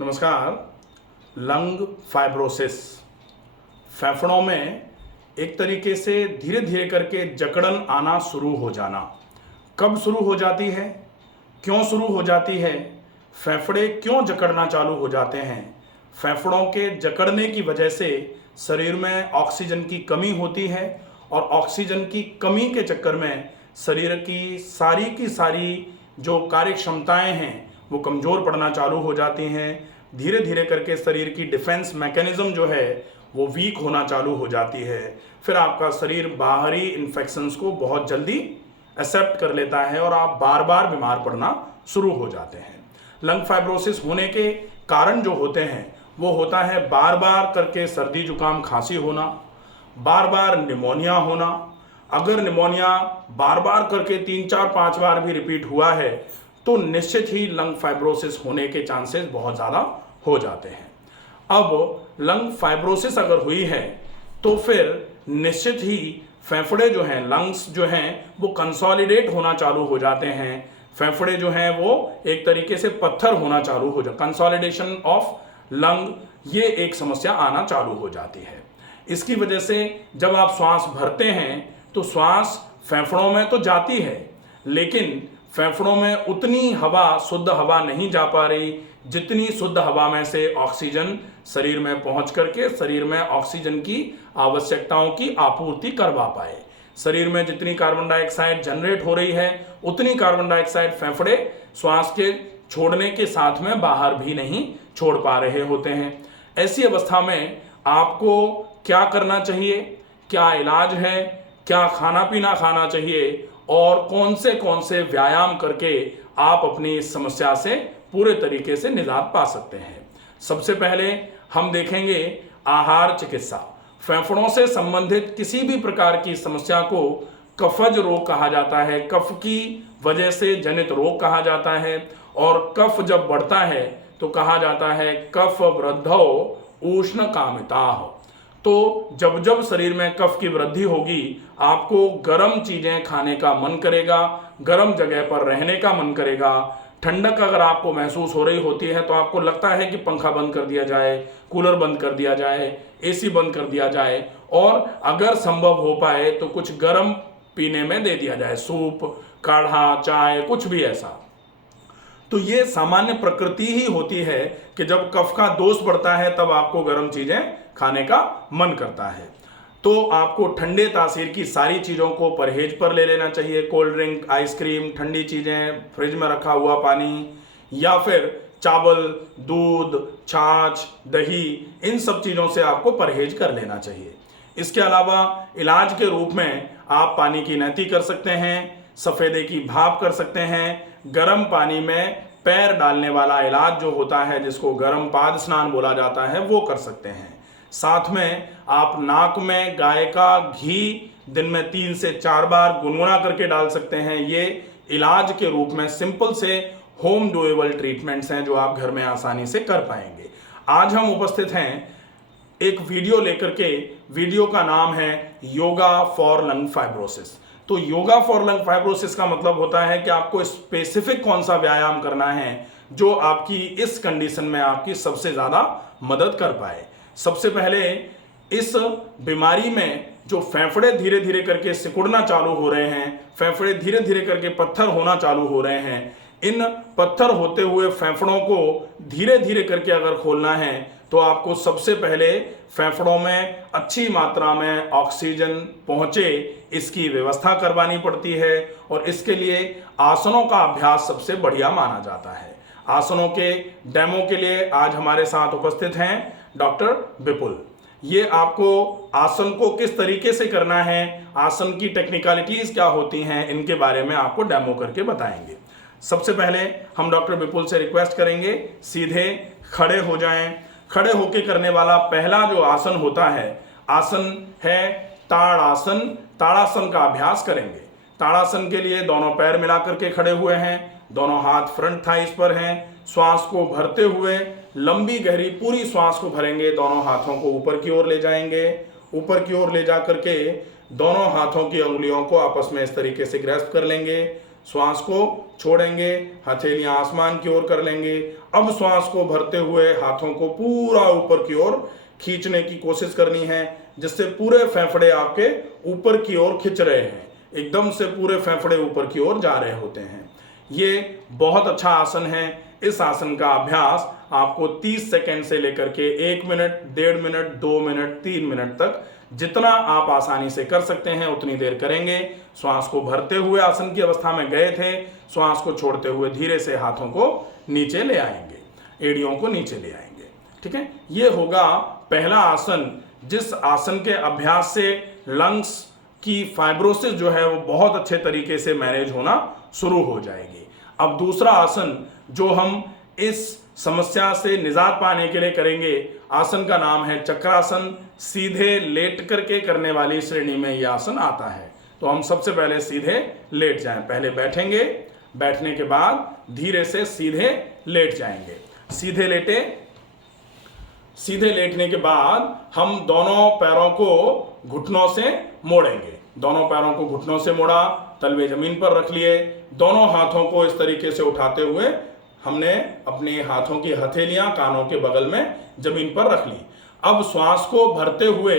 नमस्कार। Lung fibrosis फेफड़ों में एक तरीके से धीरे धीरे करके जकड़न आना शुरू हो जाना। कब शुरू हो जाती है, क्यों शुरू हो जाती है, फेफड़े क्यों जकड़ना चालू हो जाते हैं, फेफड़ों के जकड़ने की वजह से शरीर में ऑक्सीजन की कमी होती है और ऑक्सीजन की कमी के चक्कर में शरीर की सारी जो कार्य क्षमताएँ हैं वो कमज़ोर पड़ना चालू हो जाती हैं। धीरे धीरे करके शरीर की डिफेंस मैकेनिज्म जो है वो वीक होना चालू हो जाती है। फिर आपका शरीर बाहरी इन्फेक्शंस को बहुत जल्दी एक्सेप्ट कर लेता है और आप बार बार बीमार पड़ना शुरू हो जाते हैं। लंग फाइब्रोसिस होने के कारण जो होते हैं वो होता है बार बार करके सर्दी जुकाम खांसी होना, बार बार निमोनिया होना। अगर निमोनिया बार बार करके 3 4 5 बार भी रिपीट हुआ है तो निश्चित ही लंग फाइब्रोसिस होने के चांसेस बहुत ज़्यादा हो जाते हैं। अब लंग फाइब्रोसिस अगर हुई है तो फिर निश्चित ही फेफड़े जो हैं, लंग्स जो हैं वो कंसोलिडेट होना चालू हो जाते हैं। फेफड़े जो हैं वो एक तरीके से पत्थर होना चालू हो जाता, कंसोलिडेशन ऑफ लंग, ये एक समस्या आना चालू हो जाती है। इसकी वजह से जब आप श्वास भरते हैं तो श्वास फेफड़ों में तो जाती है लेकिन फेफड़ों में उतनी हवा, शुद्ध हवा नहीं जा पा रही जितनी शुद्ध हवा में से ऑक्सीजन शरीर में पहुंच करके शरीर में ऑक्सीजन की आवश्यकताओं की आपूर्ति करवा पाए। शरीर में जितनी कार्बन डाइऑक्साइड जनरेट हो रही है उतनी कार्बन डाइऑक्साइड फेफड़े श्वास के छोड़ने के साथ में बाहर भी नहीं छोड़ पा रहे होते हैं। ऐसी अवस्था में आपको क्या करना चाहिए, क्या इलाज है, क्या खाना पीना खाना चाहिए और कौन से व्यायाम करके आप अपनी इस समस्या से पूरे तरीके से निजात पा सकते हैं। सबसे पहले हम देखेंगे आहार चिकित्सा। फेफड़ों से संबंधित किसी भी प्रकार की समस्या को कफज रोग कहा जाता है, कफ की वजह से जनित रोग कहा जाता है और कफ जब बढ़ता है तो कहा जाता है कफ वृद्धौ उष्ण कामिताः। तो जब जब शरीर में कफ की वृद्धि होगी आपको गर्म चीज़ें खाने का मन करेगा, गर्म जगह पर रहने का मन करेगा। ठंडक अगर आपको महसूस हो रही होती है तो आपको लगता है कि पंखा बंद कर दिया जाए, कूलर बंद कर दिया जाए, एसी बंद कर दिया जाए और अगर संभव हो पाए तो कुछ गर्म पीने में दे दिया जाए, सूप, काढ़ा, चाय, कुछ भी ऐसा। तो ये सामान्य प्रकृति ही होती है कि जब कफ का दोष बढ़ता है तब आपको गर्म चीज़ें खाने का मन करता है। तो आपको ठंडे तासीर की सारी चीज़ों को परहेज पर ले लेना चाहिए। कोल्ड ड्रिंक, आइसक्रीम, ठंडी चीज़ें, फ्रिज में रखा हुआ पानी या फिर चावल, दूध, छाछ, दही, इन सब चीज़ों से आपको परहेज कर लेना चाहिए। इसके अलावा इलाज के रूप में आप पानी की नहती कर सकते हैं, सफ़ेदे की भाप कर सकते हैं, गर्म पानी में पैर डालने वाला इलाज जो होता है जिसको गर्म पाद स्नान बोला जाता है वो कर सकते हैं। साथ में आप नाक में गाय का घी दिन में 3 से 4 बार गुनगुना करके डाल सकते हैं। ये इलाज के रूप में सिंपल से होम डूएबल ट्रीटमेंट्स हैं जो आप घर में आसानी से कर पाएंगे। आज हम उपस्थित हैं एक वीडियो लेकर के। वीडियो का नाम है योगा फॉर लंग फाइब्रोसिस। तो योगा फॉर लंग फाइब्रोसिस का मतलब होता है कि आपको स्पेसिफिक कौन सा व्यायाम करना है जो आपकी इस कंडीशन में आपकी सबसे ज़्यादा मदद कर पाए। सबसे पहले इस बीमारी में जो फेफड़े धीरे धीरे करके सिकुड़ना चालू हो रहे हैं, फेफड़े धीरे धीरे करके पत्थर होना चालू हो रहे हैं, इन पत्थर होते हुए फेफड़ों को धीरे धीरे करके अगर खोलना है तो आपको सबसे पहले फेफड़ों में अच्छी मात्रा में ऑक्सीजन पहुंचे इसकी व्यवस्था करवानी पड़ती है और इसके लिए आसनों का अभ्यास सबसे बढ़िया माना जाता है। आसनों के डेमो के लिए आज हमारे साथ उपस्थित हैं डॉक्टर विपुल। ये आपको आसन को किस तरीके से करना है, आसन की टेक्निकलिटीज़ क्या होती हैं, इनके बारे में आपको डेमो करके बताएंगे। सबसे पहले हम डॉक्टर विपुल से रिक्वेस्ट करेंगे सीधे खड़े हो जाएं। खड़े होके करने वाला पहला जो आसन होता है, आसन है ताड़ासन। ताड़ासन का अभ्यास करेंगे। ताड़ासन के लिए दोनों पैर मिला करके खड़े हुए हैं, दोनों हाथ फ्रंट थाइस पर हैं। श्वास को भरते हुए लंबी गहरी पूरी श्वास को भरेंगे, दोनों हाथों को ऊपर की ओर ले जाएंगे। ऊपर की ओर ले जा करके दोनों हाथों की उंगलियों को आपस में इस तरीके से ग्रैस्प कर लेंगे। श्वास को छोड़ेंगे, हथेलियां आसमान की ओर कर लेंगे। अब श्वास को भरते हुए हाथों को पूरा ऊपर की ओर खींचने की कोशिश करनी है, जिससे पूरे फेफड़े आपके ऊपर की ओर खिंच रहे हैं, एकदम से पूरे फेफड़े ऊपर की ओर जा रहे होते हैं। ये बहुत अच्छा आसन है। इस आसन का अभ्यास आपको 30 सेकंड से लेकर के 1 मिनट, 1.5 मिनट, 2 मिनट, 3 मिनट तक जितना आप आसानी से कर सकते हैं उतनी देर करेंगे। श्वास को भरते हुए आसन की अवस्था में गए थे, श्वास को छोड़ते हुए धीरे से हाथों को नीचे ले आएंगे, एड़ियों को नीचे ले आएंगे। ठीक है, ये होगा पहला आसन, जिस आसन के अभ्यास से लंग्स की फाइब्रोसिस जो है वो बहुत अच्छे तरीके से मैनेज होना शुरू हो जाएगी। अब दूसरा आसन जो हम इस समस्या से निजात पाने के लिए करेंगे, आसन का नाम है चक्रासन। सीधे लेट करके करने वाली श्रेणी में यह आसन आता है। तो हम सबसे पहले सीधे लेट जाएं, पहले बैठेंगे, बैठने के बाद धीरे से सीधे लेट जाएंगे। सीधे लेटे, सीधे लेटने के बाद हम दोनों पैरों को घुटनों से मोड़ेंगे। दोनों पैरों को घुटनों से मोड़ा, तलवे जमीन पर रख लिए, दोनों हाथों को इस तरीके से उठाते हुए हमने अपने हाथों की हथेलियां कानों के बगल में जमीन पर रख ली। अब श्वास को भरते हुए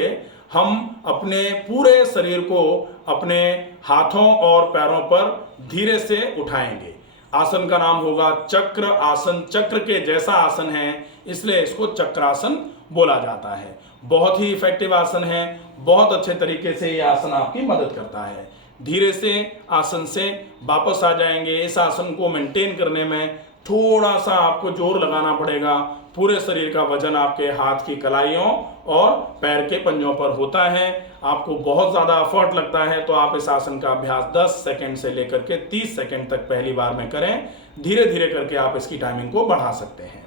हम अपने पूरे शरीर को अपने हाथों और पैरों पर धीरे से उठाएंगे। आसन का नाम होगा चक्र आसन। चक्र के जैसा आसन है, इसलिए इसको चक्रासन बोला जाता है। बहुत ही इफेक्टिव आसन है, बहुत अच्छे तरीके से यह आसन आपकी मदद करता है। धीरे से आसन से वापस आ जाएंगे। इस आसन को मेंटेन करने में थोड़ा सा आपको जोर लगाना पड़ेगा। पूरे शरीर का वजन आपके हाथ की कलाइयों और पैर के पंजों पर होता है। आपको बहुत ज़्यादा एफर्ट लगता है, तो आप इस आसन का अभ्यास 10 सेकंड से लेकर के 30 सेकंड तक पहली बार में करें। धीरे धीरे करके आप इसकी टाइमिंग को बढ़ा सकते हैं।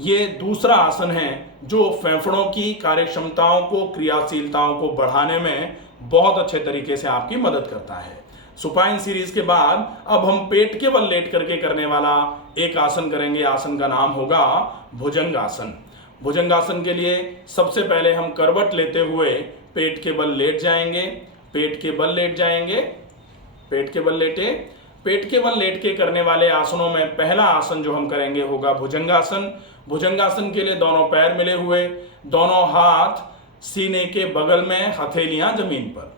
ये दूसरा आसन है जो फेफड़ों की कार्यक्षमताओं को, क्रियाशीलताओं को बढ़ाने में बहुत अच्छे तरीके से आपकी मदद करता है। सुपाइन सीरीज के बाद अब हम पेट के बल लेट करके करने वाला एक आसन करेंगे। आसन का नाम होगा भुजंगासन। भुजंगासन के लिए सबसे पहले हम करवट लेते हुए पेट के बल लेट जाएंगे। पेट के बल लेट जाएंगे, पेट के बल लेटे। पेट के बल लेट के करने वाले आसनों में पहला आसन जो हम करेंगे होगा भुजंगासन। भुजंगासन के लिए दोनों पैर मिले हुए, दोनों हाथ सीने के बगल में, हथेलियां जमीन पर,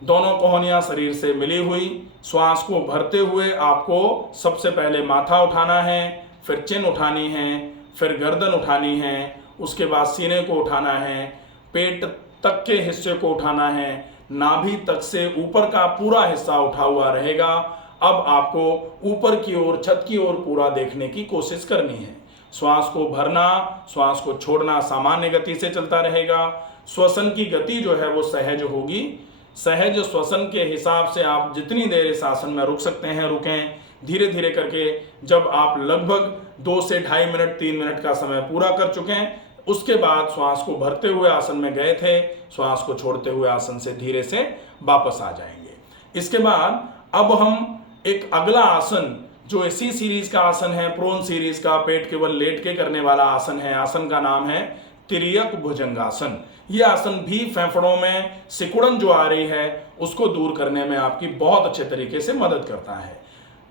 दोनों कोहनियां शरीर से मिली हुई। श्वास को भरते हुए आपको सबसे पहले माथा उठाना है, फिर चिन उठानी है, फिर गर्दन उठानी है, उसके बाद सीने को उठाना है, पेट तक के हिस्से को उठाना है, नाभि तक से ऊपर का पूरा हिस्सा उठा हुआ रहेगा। अब आपको ऊपर की ओर, छत की ओर पूरा देखने की कोशिश करनी है। श्वास को भरना, श्वास को छोड़ना सामान्य गति से चलता रहेगा। श्वसन की गति जो है वो सहज होगी। सहज श्वसन के हिसाब से आप जितनी देर इस आसन में रुक सकते हैं रुकें। धीरे धीरे करके जब आप लगभग 2 से 2.5 मिनट, 3 मिनट का समय पूरा कर चुके हैं, उसके बाद श्वास को भरते हुए आसन में गए थे, श्वास को छोड़ते हुए आसन से धीरे से वापस आ जाएंगे। इसके बाद अब हम एक अगला आसन जो इसी सीरीज का आसन है, प्रोन सीरीज का, पेट के बल लेट के करने वाला आसन है। आसन का नाम है तिर्यक भुजंगासन। यह आसन भी फेफड़ों में सिकुड़न जो आ रही है उसको दूर करने में आपकी बहुत अच्छे तरीके से मदद करता है।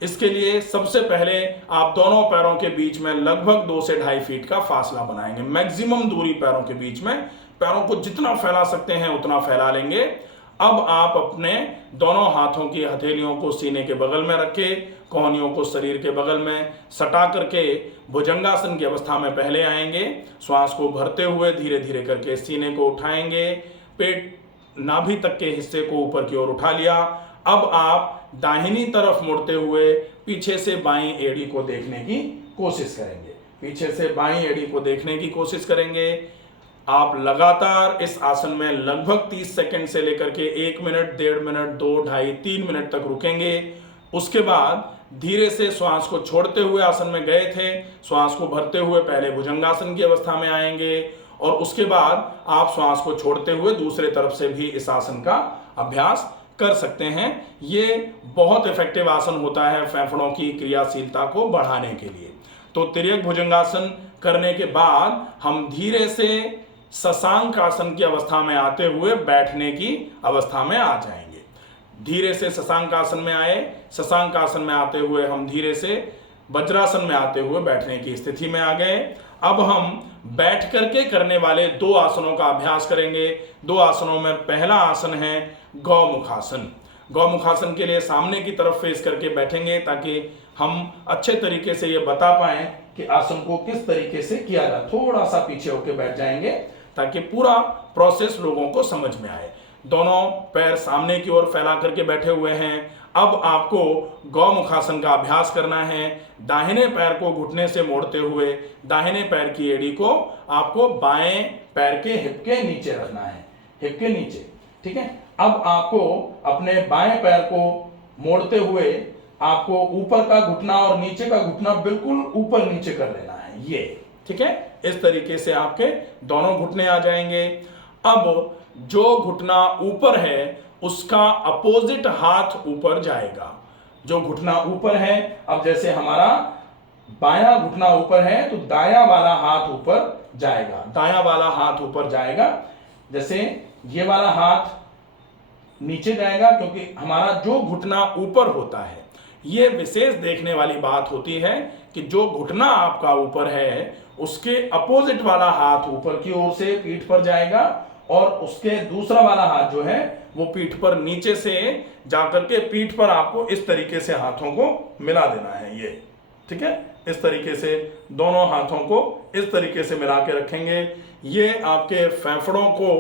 इसके लिए सबसे पहले आप दोनों पैरों के बीच में लगभग 2 से 2.5 फीट का फासला बनाएंगे। मैक्सिमम दूरी पैरों के बीच में, पैरों को जितना फैला सकते हैं उतना फैला लेंगे। अब आप अपने दोनों हाथों की हथेलियों को सीने के बगल में रखे, कोहनियों को शरीर के बगल में सटा करके भुजंगासन की अवस्था में पहले आएंगे। श्वास को भरते हुए धीरे धीरे करके सीने को उठाएंगे, पेट नाभि तक के हिस्से को ऊपर की ओर उठा लिया। अब आप दाहिनी तरफ मुड़ते हुए पीछे से बाईं एड़ी को देखने की कोशिश करेंगे। पीछे से बाईं एड़ी को देखने की कोशिश करेंगे। आप लगातार इस आसन में लगभग 30 सेकंड से लेकर के 1 मिनट, 1.5 मिनट, 2, 2.5, 3 मिनट तक रुकेंगे। उसके बाद धीरे से श्वास को छोड़ते हुए आसन में गए थे, श्वास को भरते हुए पहले भुजंगासन की अवस्था में आएंगे और उसके बाद आप श्वास को छोड़ते हुए दूसरे तरफ से भी इस आसन का अभ्यास कर सकते हैं। ये बहुत इफेक्टिव आसन होता है फेफड़ों की क्रियाशीलता को बढ़ाने के लिए। तो तिर्यक भुजंगासन करने के बाद हम धीरे से शशांक आसन की अवस्था में आते हुए बैठने की अवस्था में आ जाएंगे। धीरे से शशांक आसन में आए, शशांक आसन में आते हुए हम धीरे से वज्रासन में आते हुए बैठने की स्थिति में आ गए। अब हम बैठ करके करने वाले 2 आसनों का अभ्यास करेंगे। 2 आसनों में पहला आसन है गौमुखासन। गौमुखासन के लिए सामने की तरफ फेस करके बैठेंगे ताकि हम अच्छे तरीके से ये बता पाएं कि आसन को किस तरीके से किया जाए। थोड़ा सा पीछे होकर बैठ जाएंगे ताकि पूरा प्रोसेस लोगों को समझ में आए। दोनों पैर सामने की ओर फैला करके बैठे हुए हैं। अब आपको गौमुखासन का अभ्यास करना है। दाहिने पैर को घुटने से मोड़ते हुए दाहिने पैर की एड़ी को आपको बाएं पैर के हिप के नीचे रखना है, हिप के नीचे, ठीक है। अब आपको अपने बाएं पैर को मोड़ते हुए आपको ऊपर का घुटना और नीचे का घुटना बिल्कुल ऊपर नीचे कर लेना है, ये, ठीक है। इस तरीके से आपके दोनों घुटने आ जाएंगे। अब जो घुटना ऊपर है उसका अपोजिट हाथ ऊपर जाएगा। जो घुटना ऊपर है, अब जैसे हमारा बायां घुटना ऊपर है तो दायां वाला हाथ ऊपर जाएगा, दायां वाला हाथ ऊपर जाएगा। जैसे ये वाला हाथ नीचे जाएगा क्योंकि हमारा जो घुटना ऊपर होता है, ये विशेष देखने वाली बात होती है कि जो घुटना आपका ऊपर है उसके अपोजिट वाला हाथ ऊपर की ओर से पीठ पर जाएगा और उसके दूसरा वाला हाथ जो है वो पीठ पर नीचे से जाकर के पीठ पर आपको इस तरीके से हाथों को मिला देना है, ये, ठीक है। इस तरीके से दोनों हाथों को इस तरीके से मिला के रखेंगे। ये आपके फेफड़ों को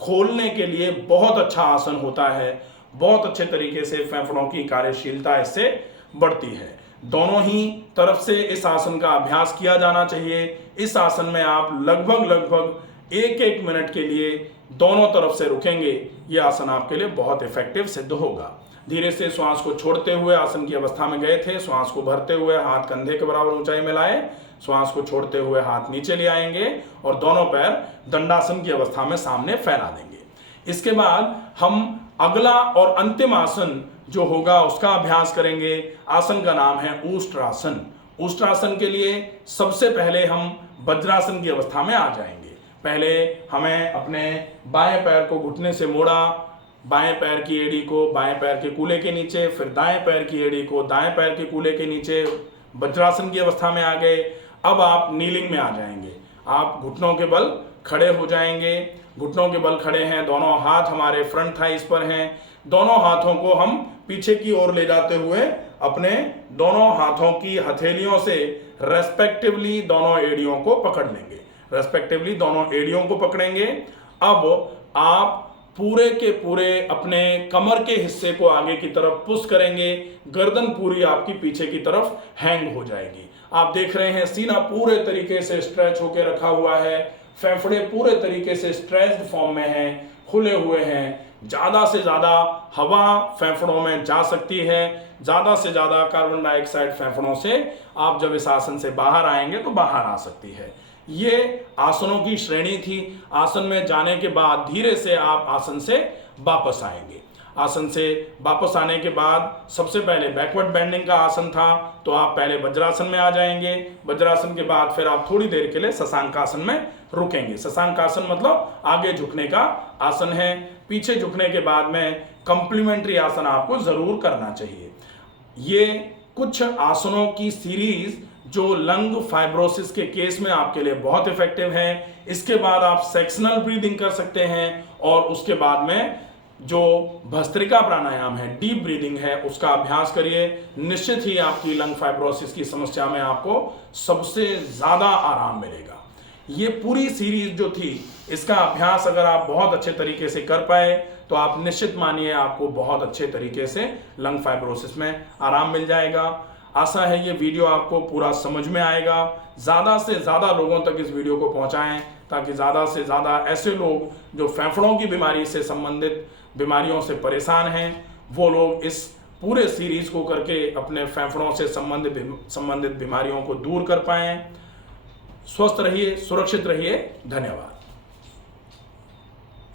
खोलने के लिए बहुत अच्छा आसन होता है। बहुत अच्छे तरीके से फेफड़ों की कार्यशीलता इससे बढ़ती है। दोनों ही तरफ से इस आसन का अभ्यास किया जाना चाहिए। इस आसन में आप लगभग 1-1 मिनट के लिए दोनों तरफ से रुकेंगे। यह आसन आपके लिए बहुत इफेक्टिव सिद्ध होगा। धीरे से श्वास को छोड़ते हुए आसन की अवस्था में गए थे। श्वास को भरते हुए हाथ कंधे के बराबर ऊंचाई में लाए। श्वास को छोड़ते हुए हाथ नीचे ले आएंगे और दोनों पैर दंडासन की अवस्था में सामने फैला देंगे। इसके बाद हम अगला और अंतिम आसन जो होगा उसका अभ्यास करेंगे। आसन का नाम है ऊष्ट्रासन। ऊष्ट्रासन के लिए सबसे पहले हम वज्रासन की अवस्था में आ जाएंगे। पहले हमें अपने बाएं पैर को घुटने से मोड़ा, बाएं पैर की एड़ी को बाएं पैर के कूल्हे के नीचे, फिर दाएं पैर की एड़ी को दाएं पैर के कूल्हे के नीचे, वज्रासन की अवस्था में आ गए। अब आप नीलिंग में आ जाएंगे। आप घुटनों के बल खड़े हो जाएंगे। घुटनों के बल खड़े हैं, दोनों हाथ हमारे फ्रंट थाइस पर हैं। दोनों हाथों को हम पीछे की ओर ले जाते हुए अपने दोनों हाथों की हथेलियों से रेस्पेक्टिवली दोनों एड़ियों को पकड़ लेंगे। रेस्पेक्टिवली दोनों एड़ियों को पकड़ेंगे। अब आप पूरे के पूरे अपने कमर के हिस्से को आगे की तरफ पुश करेंगे। गर्दन पूरी आपकी पीछे की तरफ हैंग हो जाएगी। आप देख रहे हैं सीना पूरे तरीके से स्ट्रेच होकर रखा हुआ है। फेफड़े पूरे तरीके से स्ट्रेच्ड फॉर्म में हैं, खुले हुए हैं। ज़्यादा से ज़्यादा हवा फेफड़ों में जा सकती है। ज़्यादा से ज़्यादा कार्बन डाइऑक्साइड फेफड़ों से आप जब इस आसन से बाहर आएंगे तो बाहर आ सकती है। ये आसनों की श्रेणी थी। आसन में जाने के बाद धीरे से आप आसन से वापस आएंगे। आसन से वापस आने के बाद सबसे पहले बैकवर्ड बेंडिंग का आसन था, तो आप पहले वज्रासन में आ जाएंगे। वज्रासन के बाद फिर आप थोड़ी देर के लिए शशांकासन में रुकेंगे। शशांकासन मतलब आगे झुकने का आसन है। पीछे झुकने के बाद में कंप्लीमेंट्री आसन आपको जरूर करना चाहिए। ये कुछ आसनों की सीरीज जो लंग फाइब्रोसिस के केस में आपके लिए बहुत इफेक्टिव है। इसके बाद आप सेक्शनल ब्रीदिंग कर सकते हैं और उसके बाद में जो भस्त्रिका प्राणायाम है, डीप ब्रीदिंग है, उसका अभ्यास करिए। निश्चित ही आपकी लंग फाइब्रोसिस की समस्या में आपको सबसे ज़्यादा आराम मिलेगा। ये पूरी सीरीज जो थी, इसका अभ्यास अगर आप बहुत अच्छे तरीके से कर पाए तो आप निश्चित मानिए आपको बहुत अच्छे तरीके से लंग फाइब्रोसिस में आराम मिल जाएगा। आशा है ये वीडियो आपको पूरा समझ में आएगा। ज़्यादा से ज़्यादा लोगों तक इस वीडियो को पहुंचाएं ताकि ज़्यादा से ज़्यादा ऐसे लोग जो फेफड़ों की बीमारी से संबंधित बीमारियों से परेशान हैं, वो लोग इस पूरे सीरीज को करके अपने फेफड़ों से संबंधित बीमारियों को दूर कर पाएं। स्वस्थ रहिए, सुरक्षित रहिए। धन्यवाद।